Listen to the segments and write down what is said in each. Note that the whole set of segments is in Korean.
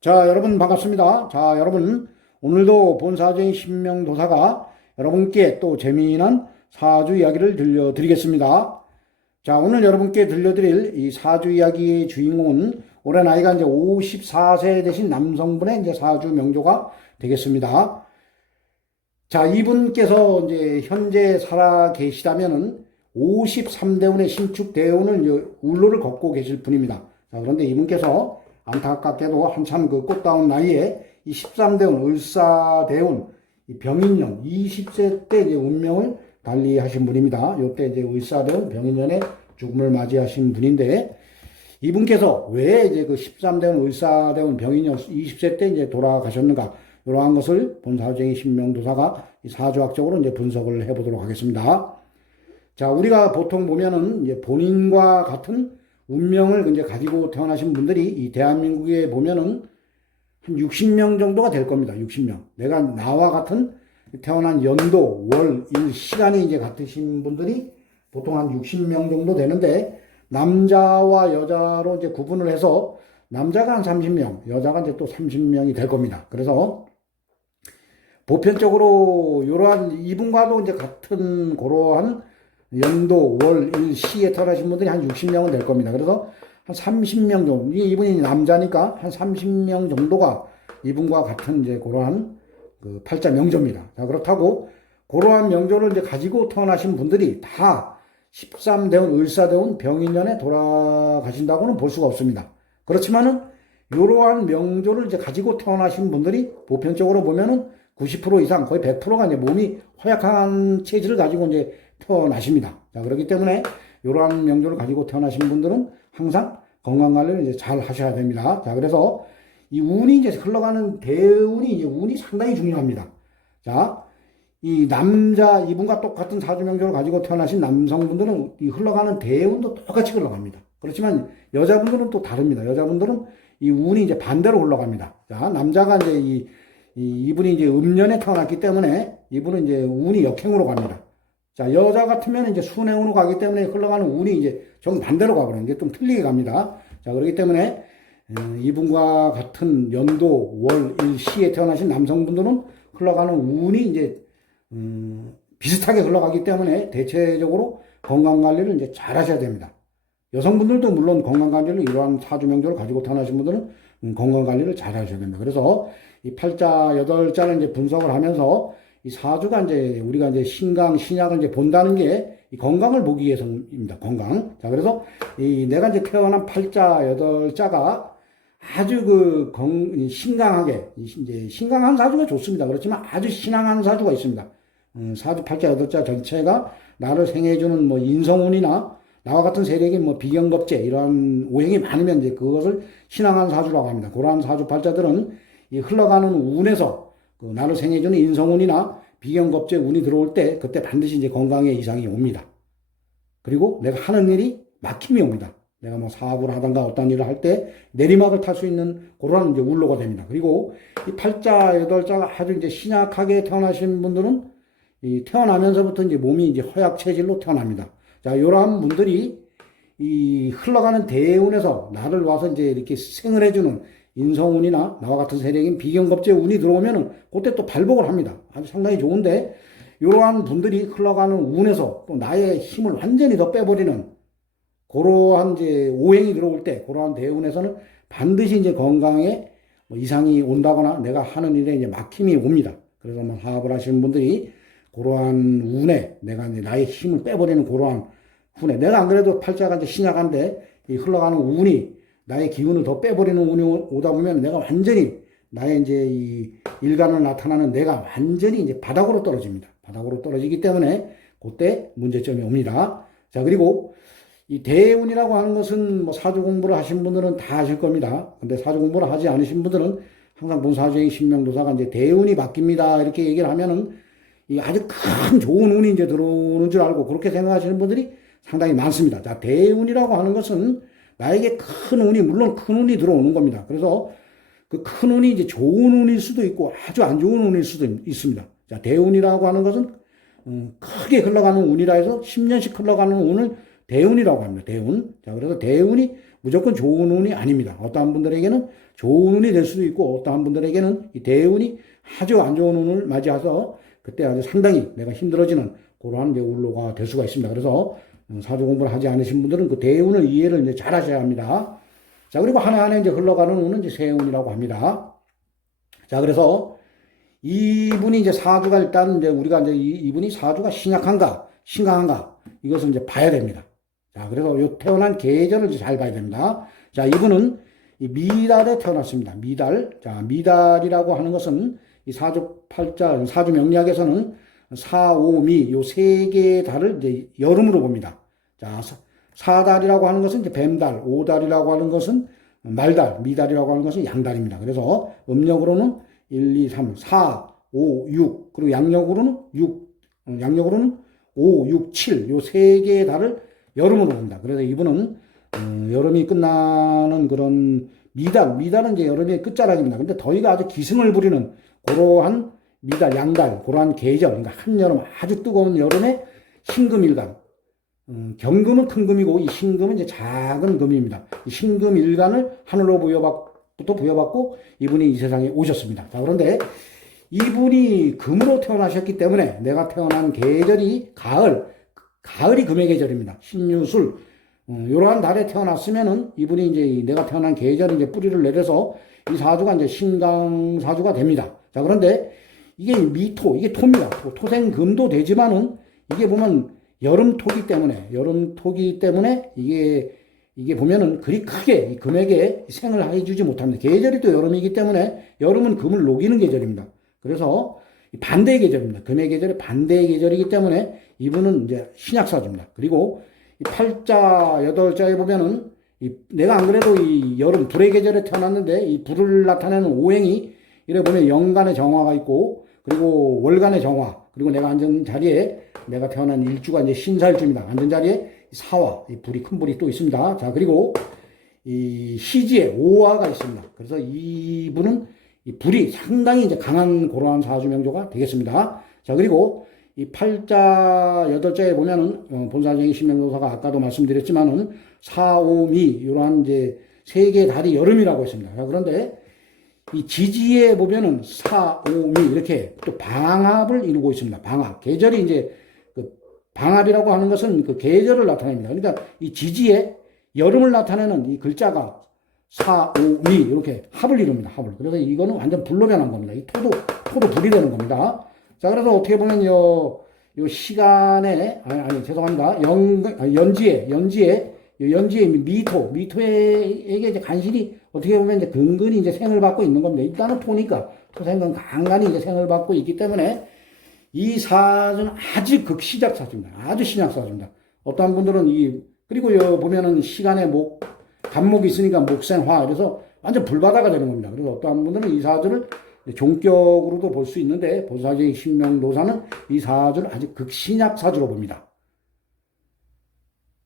자, 여러분 반갑습니다. 자, 여러분 오늘도 본사주의 신명도사가 여러분께 또 재미난 사주 이야기를 들려드리겠습니다. 자, 오늘 여러분께 들려드릴 이 사주 이야기의 주인공은 올해 나이가 이제 54세 되신 남성분의 이제 사주 명조가 되겠습니다. 자, 이분께서 이제 현재 살아 계시다면은 53대운의 신축 대운을 이제 울로를 걷고 계실 분입니다. 자, 그런데 이분께서 안타깝게도 한참 그 꽃다운 나이에 이 13대운 을사대운 이 병인년 20세 때 이제 운명을 달리하신 분입니다. 요때 이제 을사대운 병인년에 죽음을 맞이하신 분인데 이분께서 왜 이제 그 13대운 을사대운 병인년 20세 때 이제 돌아가셨는가 이러한 것을 본사주의 신명도사가 사주학적으로 이제 분석을 해보도록 하겠습니다. 자, 우리가 보통 보면은 이제 본인과 같은 운명을 이제 가지고 태어나신 분들이 이 대한민국에 보면은 한 60명 정도가 될 겁니다. 60명. 내가 나와 같은 태어난 연도, 월, 일, 시간이 이제 같으신 분들이 보통 한 60명 정도 되는데 남자와 여자로 이제 구분을 해서 남자가 한 30명, 여자가 이제 또 30명이 될 겁니다. 그래서 보편적으로 이러한 이분과도 이제 같은 그러한 연도, 월, 일, 시에 태어나신 분들이 한 60명은 될 겁니다. 그래서 한 30명 정도, 이분이 남자니까 한 30명 정도가 이분과 같은 이제 그러한 그 팔자 명조입니다. 자, 그렇다고 그러한 명조를 이제 가지고 태어나신 분들이 다 13대운, 을사대운 병인년에 돌아가신다고는 볼 수가 없습니다. 그렇지만은 이러한 명조를 이제 가지고 태어나신 분들이 보편적으로 보면은 90% 이상 거의 100%가 이제 몸이 허약한 체질을 가지고 이제 태어나십니다. 자, 그렇기 때문에 이러한 명조를 가지고 태어나신 분들은 항상 건강 관리를 이제 잘 하셔야 됩니다. 자, 그래서 이 운이 이제 흘러가는 대운이 이제 운이 상당히 중요합니다. 자, 이 남자 이분과 똑같은 사주 명조를 가지고 태어나신 남성분들은 이 흘러가는 대운도 똑같이 흘러갑니다. 그렇지만 여자분들은 또 다릅니다. 여자분들은 이 운이 이제 반대로 흘러갑니다. 자, 남자가 이제 이분이 이제 음년에 태어났기 때문에 이분은 이제 운이 역행으로 갑니다. 자, 여자 같으면 이제 순행으로 가기 때문에 흘러가는 운이 이제 정반대로 가거든요. 이게 좀 틀리게 갑니다. 자, 그렇기 때문에 이분과 같은 연도, 월, 일, 시에 태어나신 남성분들은 흘러가는 운이 이제 비슷하게 흘러가기 때문에 대체적으로 건강 관리를 이제 잘 하셔야 됩니다. 여성분들도 물론 건강 관리를 이러한 사주 명조를 가지고 태어나신 분들은 건강 관리를 잘 하셔야 됩니다. 그래서 이 팔자, 여덟 자를 이제 분석을 하면서 이 사주가 이제 우리가 이제 신강, 신약을 이제 본다는 게 이 건강을 보기 위해서입니다. 건강. 자, 그래서 이 내가 이제 태어난 팔자, 여덟 자가 아주 신강하게, 이제 신강한 사주가 좋습니다. 그렇지만 아주 신앙한 사주가 있습니다. 사주 팔자, 여덟 자 전체가 나를 생해주는 뭐 인성운이나 나와 같은 세력이 뭐 비경겁제 이러한 오행이 많으면 이제 그것을 신앙한 사주라고 합니다. 그러한 사주 팔자들은 이 흘러가는 운에서 그 나를 생해주는 인성운이나 비경겁제 운이 들어올 때 그때 반드시 이제 건강에 이상이 옵니다. 그리고 내가 하는 일이 막힘이 옵니다. 내가 뭐 사업을 하던가 어떤 일을 할 때 내리막을 탈 수 있는 그런 이제 울로가 됩니다. 그리고 이 팔자, 여덟자가 아주 이제 신약하게 태어나신 분들은 이 태어나면서부터 이제 몸이 이제 허약 체질로 태어납니다. 자, 이러한 분들이 이 흘러가는 대운에서 나를 와서 이제 이렇게 생을 해주는 인성운이나 나와 같은 세력인 비경겁제 운이 들어오면은 그때 또 발복을 합니다. 아주 상당히 좋은데 이러한 분들이 흘러가는 운에서 또 나의 힘을 완전히 더 빼버리는 그러한 이제 오행이 들어올 때 그러한 대운에서는 반드시 이제 건강에 뭐 이상이 온다거나 내가 하는 일에 이제 막힘이 옵니다. 그래서 뭐 사업을 하시는 분들이 그러한 운에 내가 이제 나의 힘을 빼버리는 그러한 운에 내가 안 그래도 팔자가 이제 신약한데 이 흘러가는 운이 나의 기운을 더 빼버리는 운이 오다 보면 내가 완전히 나의 이제 이 일간을 나타나는 내가 완전히 이제 바닥으로 떨어집니다. 바닥으로 떨어지기 때문에 그때 문제점이 옵니다. 자, 그리고 이 대운이라고 하는 것은 뭐 사주 공부를 하신 분들은 다 아실 겁니다. 근데 사주 공부를 하지 않으신 분들은 항상 본사주의 신명도사가 이제 대운이 바뀝니다. 이렇게 얘기를 하면은 이 아주 큰 좋은 운이 이제 들어오는 줄 알고 그렇게 생각하시는 분들이 상당히 많습니다. 자, 대운이라고 하는 것은 나에게 큰 운이, 물론 큰 운이 들어오는 겁니다. 그래서 그 큰 운이 이제 좋은 운일 수도 있고 아주 안 좋은 운일 수도 있습니다. 자, 대운이라고 하는 것은 크게 흘러가는 운이라 해서 10년씩 흘러가는 운을 대운이라고 합니다. 대운. 자, 그래서 대운이 무조건 좋은 운이 아닙니다. 어떠한 분들에게는 좋은 운이 될 수도 있고, 어떠한 분들에게는 이 대운이 아주 안 좋은 운을 맞이해서 그때 아주 상당히 내가 힘들어지는 그러한 이제 운로가 될 수가 있습니다. 그래서 사주 공부를 하지 않으신 분들은 그 대운을 이해를 이제 잘 하셔야 합니다. 자, 그리고 하나하나 이제 흘러가는 운은 이제 세운이라고 합니다. 자, 그래서 이분이 이제 사주가 일단 이제 우리가 이제 이분이 사주가 신약한가, 신강한가, 이것을 이제 봐야 됩니다. 자, 그래서 요 태어난 계절을 잘 봐야 됩니다. 자, 이분은 이 미달에 태어났습니다. 미달. 자, 미달이라고 하는 것은 이 사주 팔자, 사주 명리학에서는 사, 오, 미, 요 세 개의 달을 이제 여름으로 봅니다. 자, 사달이라고 하는 것은 이제 뱀달, 오달이라고 하는 것은 말달, 미달이라고 하는 것은 양달입니다. 그래서 음력으로는 1, 2, 3, 4, 5, 6, 그리고 양력으로는 6, 양력으로는 5, 6, 7, 요 세 개의 달을 여름으로 봅니다. 그래서 이분은 여름이 끝나는 그런 미달은 이제 여름의 끝자락입니다. 근데 더위가 아주 기승을 부리는 그러한 미달, 양달, 그러한 계절, 그러니까 한여름 아주 뜨거운 여름에 신금일간, 경금은 큰 금이고 이 신금은 이제 작은 금입니다. 이 신금일간을 하늘로 부여받고 이분이 이 세상에 오셨습니다. 자, 그런데 이분이 금으로 태어나셨기 때문에 내가 태어난 계절이 가을이 금의 계절입니다. 신유술, 이러한 달에 태어났으면은 이분이 이제 내가 태어난 계절이 이제 뿌리를 내려서 이 사주가 이제 신강 사주가 됩니다. 자, 그런데 이게 미토, 이게 토입니다. 토생금도 되지만은 이게 보면 여름토기 때문에 이게 보면은 그리 크게 이 금에게 생을 해주지 못합니다. 계절이 또 여름이기 때문에 여름은 금을 녹이는 계절입니다. 그래서 반대의 계절입니다. 금의 계절이 반대의 계절이기 때문에 이분은 이제 신약사주입니다. 그리고 이 팔자, 여덟자에 보면은 내가 안 그래도 이 여름 불의 계절에 태어났는데 이 불을 나타내는 오행이 이래 보면 연간의 정화가 있고 그리고 월간의 정화, 그리고 내가 앉은 자리에 내가 태어난 일주가 이제 신살주입니다. 앉은 자리에 사화, 이 불이, 큰 불이 또 있습니다. 자, 그리고 이 시지에 오화가 있습니다. 그래서 이분은 이 불이 상당히 이제 강한 그러한 사주 명조가 되겠습니다. 자, 그리고 이 팔자, 여덟자에 보면은, 본사적인 신명도사가 아까도 말씀드렸지만은, 사, 오, 미, 이러한 이제 세 개의 달이 여름이라고 했습니다. 자, 그런데 이 지지에 보면은 사, 오, 미 이렇게 또 방합을 이루고 있습니다. 방합. 계절이 이제 그 방합이라고 하는 것은 그 계절을 나타냅니다. 그러니까 이 지지에 여름을 나타내는 이 글자가 사, 오, 미 이렇게 합을 이룹니다. 합을. 그래서 이거는 완전 불로 변한 겁니다. 이 토도 불이 되는 겁니다. 자, 그래서 어떻게 보면 요 시간에 죄송합니다. 연지에 미토에게 이제 간신히 어떻게 보면 이제 근근히 이제 생을 받고 있는 겁니다. 일단은 토니까 토생은 간간히 이제 생을 받고 있기 때문에 이 사주는 아주 극시작 사주입니다. 아주 신약 사주입니다. 어떤 분들은 그리고 보면은 시간에 간목이 있으니까 목생화, 그래서 완전 불바다가 되는 겁니다. 그래서 어떤 분들은 이 사주를 종격으로도 볼 수 있는데 본사적인 신명도사는 이 사주를 아주 극신약 사주로 봅니다.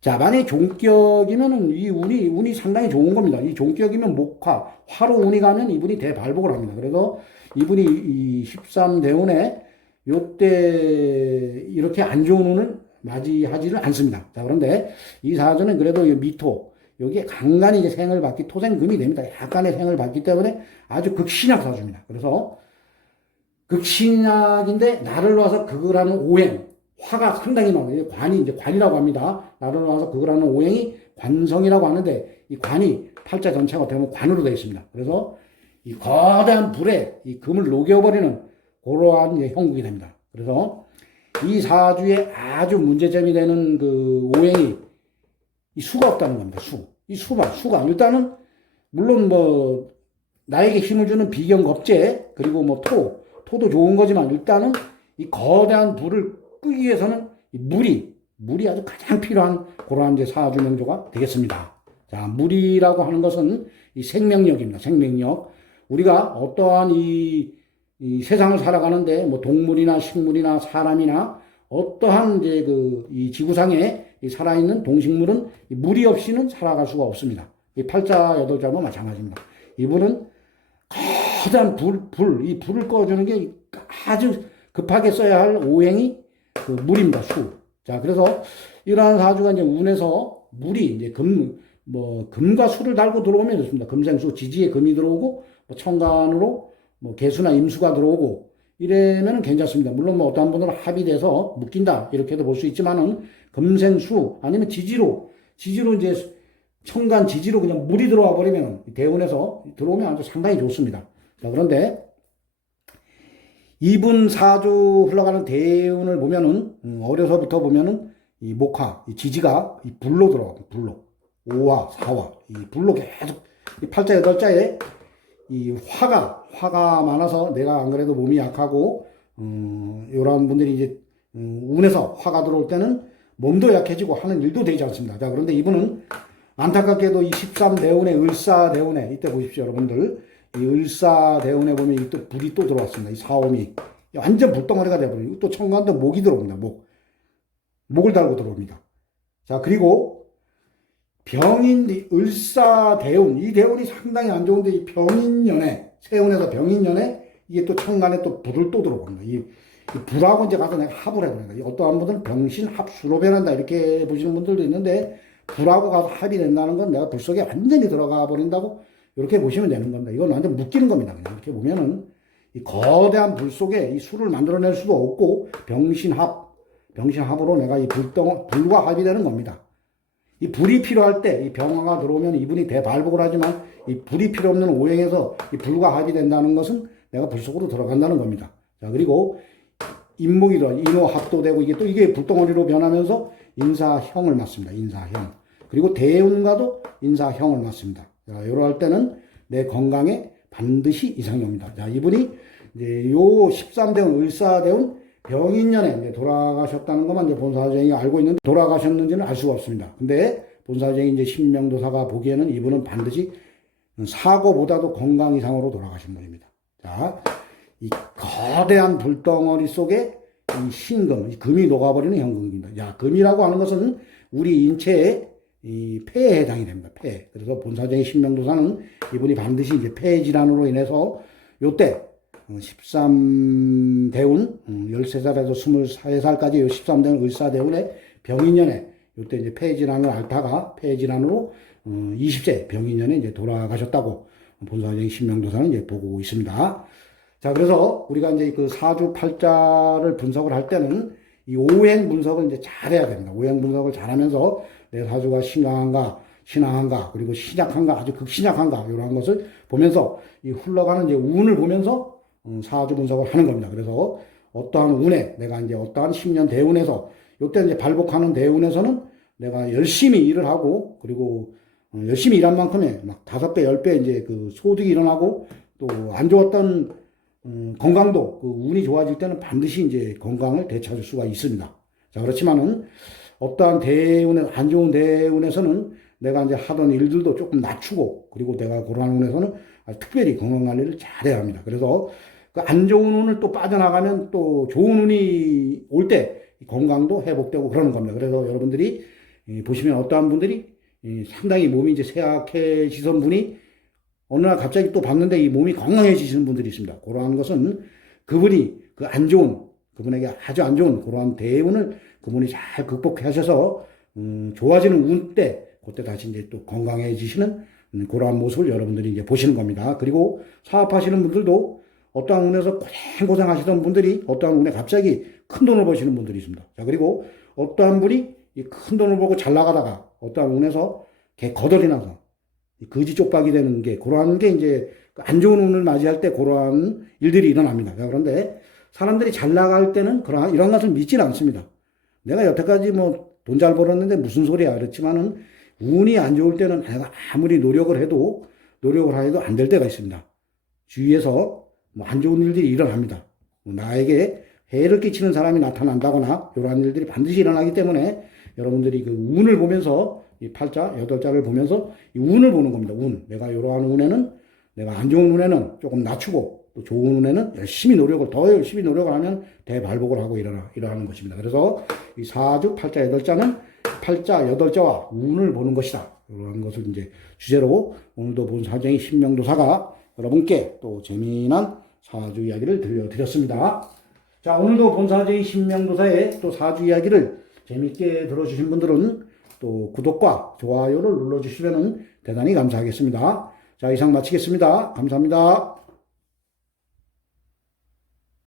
자, 만약에 종격이면은 이 운이 상당히 좋은 겁니다. 이 종격이면 목화, 화로 운이 가면 이분이 대발복을 합니다. 그래서 이분이 이 13대운에 요때 이렇게 안 좋은 운을 맞이하지를 않습니다. 자, 그런데 이 사주는 그래도 이 미토, 여기에 간간히 이제 생을 받기, 토생금이 됩니다. 약간의 생을 받기 때문에 아주 극신약 사주입니다. 그래서 극신약인데 나를 놓아서 극을 하는 오행, 화가 상당히 많아요. 관이라고 합니다. 나를 놓아서 극을 하는 오행이 관성이라고 하는데 이 관이 팔자 전체가 어떻게 보면 관으로 되어 있습니다. 그래서 이 거대한 불에 이 금을 녹여버리는 그러한 형국이 됩니다. 그래서 이 사주에 아주 문제점이 되는 그 오행이 이 수가 없다는 겁니다. 수가. 일단은, 물론 나에게 힘을 주는 비경겁재, 그리고 토도 좋은 거지만, 일단은 이 거대한 불을 끄기 위해서는 이 물이 아주 가장 필요한 그러한 이제 사주 명조가 되겠습니다. 자, 물이라고 하는 것은 이 생명력입니다. 생명력. 우리가 어떠한 이 세상을 살아가는데, 동물이나 식물이나 사람이나 어떠한 이제 이 지구상에 이 살아있는 동식물은 물이 없이는 살아갈 수가 없습니다. 이 팔자, 여덟자도 마찬가지입니다. 이분은 거대한 이 불을 꺼주는 게 아주 급하게 써야 할 오행이 물입니다. 수. 자, 그래서 이러한 사주가 이제 운에서 물이 이제 뭐 금과 수를 달고 들어오면 좋습니다. 금생수, 지지에 금이 들어오고 뭐 천간으로 뭐 개수나 임수가 들어오고 이래면은 괜찮습니다. 물론 뭐 어떤 분들은 합의돼서 묶인다 이렇게도 볼 수 있지만은 금생수 아니면 지지로 이제 천간 지지로 그냥 물이 들어와 버리면 대운에서 들어오면 아주 상당히 좋습니다. 자, 그런데 2분 4주 흘러가는 대운을 보면은 어려서부터 보면은 이 목화, 이 지지가 이 불로 들어가고 불로 5화, 4화 이 불로 계속 이 팔자 여덟자에 이 화가 많아서 내가 안 그래도 몸이 약하고 이런 분들이 이제 운에서 화가 들어올 때는 몸도 약해지고 하는 일도 되지 않습니다. 자, 그런데 이분은 안타깝게도 이 13대운에 을사대운에 이때 보십시오, 여러분들. 이 을사대운에 보면 이 또 불이 또 들어왔습니다. 이 사오미 완전 불덩어리가 돼버리고 또 천간도 목이 들어옵니다. 목을 달고 들어옵니다. 자, 그리고 병인 을사대운 이 대운이 상당히 안 좋은데 이 병인년에 세운에서 병인년에 이게 또 천간에 또 불을 또 들어옵니다. 이 불하고 이제 가서 내가 합을 해버린다. 어떠한 분들은 병신합수로 변한다 이렇게 보시는 분들도 있는데 불하고 가서 합이 된다는 건 내가 불 속에 완전히 들어가 버린다고 이렇게 보시면 되는 겁니다. 이건 완전 묶이는 겁니다. 그냥 이렇게 보면은 이 거대한 불 속에 이 술을 만들어낼 수도 없고 병신합으로 내가 이 불과 합이 되는 겁니다. 이 불이 필요할 때 이 병화가 들어오면 이분이 대발복을 하지만 이 불이 필요 없는 오행에서 이 불과 합이 된다는 것은 내가 불 속으로 들어간다는 겁니다. 자, 그리고 인목이 들어 인호합도 되고 이게 불덩어리로 변하면서 인사형을 맞습니다. 인사형. 그리고 대운과도 인사형을 맞습니다. 자, 이럴 때는 내 건강에 반드시 이상이 옵니다. 자, 이분이 이제 요 13대운 을사대운 병인년에 이제 돌아가셨다는 것만 이제 본사주행이 알고 있는데 돌아가셨는지는 알 수가 없습니다. 근데 본사주행이 이제 신명도사가 보기에는 이분은 반드시 사고보다도 건강 이상으로 돌아가신 분입니다. 자, 이 거대한 불덩어리 속에 이 신금, 이 금이 녹아버리는 형국입니다. 야, 금이라고 하는 것은 우리 인체의 이 폐에 해당이 됩니다. 폐. 그래서 본사적인 신명도사는 이분이 반드시 이제 폐 질환으로 인해서 요때 13대운 13살에서 23살까지 요 13대운 을사대운의 병인년에 요때 이제 폐 질환을 앓다가 폐 질환으로 20세 병인년에 이제 돌아가셨다고 본사적인 신명도사는 이제 보고 있습니다. 자, 그래서 우리가 이제 그 사주 팔자를 분석을 할 때는 이 오행 분석을 이제 잘해야 됩니다. 오행 분석을 잘하면서 내 사주가 신강한가, 신앙한가, 그리고 신약한가, 아주 극신약한가, 이런 것을 보면서 이 흘러가는 이제 운을 보면서 사주 분석을 하는 겁니다. 그래서 어떠한 운에 내가 이제 어떠한 10년 대운에서 요때 이제 발복하는 대운에서는 내가 열심히 일을 하고 그리고 열심히 일한 만큼의 막 5배, 10배 이제 그 소득이 일어나고 또 안 좋았던 건강도 그 운이 좋아질 때는 반드시 이제 건강을 되찾을 수가 있습니다. 자, 그렇지만은 어떠한 대운에 안 좋은 대운에서는 내가 이제 하던 일들도 조금 낮추고 그리고 내가 그러한 운에서는 특별히 건강 관리를 잘해야 합니다. 그래서 그 안 좋은 운을 또 빠져나가면 또 좋은 운이 올 때 건강도 회복되고 그러는 겁니다. 그래서 여러분들이 보시면 어떠한 분들이 상당히 몸이 이제 쇠약해지던 분이 어느 날 갑자기 또 봤는데 이 몸이 건강해지시는 분들이 있습니다. 그러한 것은 그분이 그 안 좋은, 그분에게 아주 안 좋은 그러한 대운을 그분이 잘 극복하셔서 좋아지는 운 때, 그때 다시 이제 또 건강해지시는 그러한 모습을 여러분들이 이제 보시는 겁니다. 그리고 사업하시는 분들도 어떠한 운에서 고생 하시던 분들이 어떠한 운에 갑자기 큰 돈을 버시는 분들이 있습니다. 자, 그리고 어떠한 분이 이 큰 돈을 벌고 잘 나가다가 어떠한 운에서 거덜이 나서 거지 쪽박이 되는 게 그러한 게 이제 안 좋은 운을 맞이할 때 그러한 일들이 일어납니다. 그런데 사람들이 잘 나갈 때는 이런 것을 믿지는 않습니다. 내가 여태까지 뭐 돈 잘 벌었는데 무슨 소리야 그렇지만은 운이 안 좋을 때는 내가 아무리 노력을 해도 안 될 때가 있습니다. 주위에서 뭐 안 좋은 일들이 일어납니다. 나에게 해를 끼치는 사람이 나타난다거나 이러한 일들이 반드시 일어나기 때문에 여러분들이 그 운을 보면서 이 팔자, 8자를 보면서 이 운을 보는 겁니다. 운. 내가 이러한 운에는, 내가 안 좋은 운에는 조금 낮추고, 또 좋은 운에는 더 열심히 노력을 하면 대발복을 하고 일어나는 것입니다. 그래서 이 사주, 팔자, 8자는 팔자, 8자와 운을 보는 것이다. 이런 것을 이제 주제로 오늘도 본 사정이 신명도사가 여러분께 또 재미난 사주 이야기를 들려드렸습니다. 자, 오늘도 본 사정이 신명도사의 또 사주 이야기를 재밌게 들어주신 분들은 또 구독과 좋아요를 눌러주시면 대단히 감사하겠습니다. 자, 이상 마치겠습니다. 감사합니다.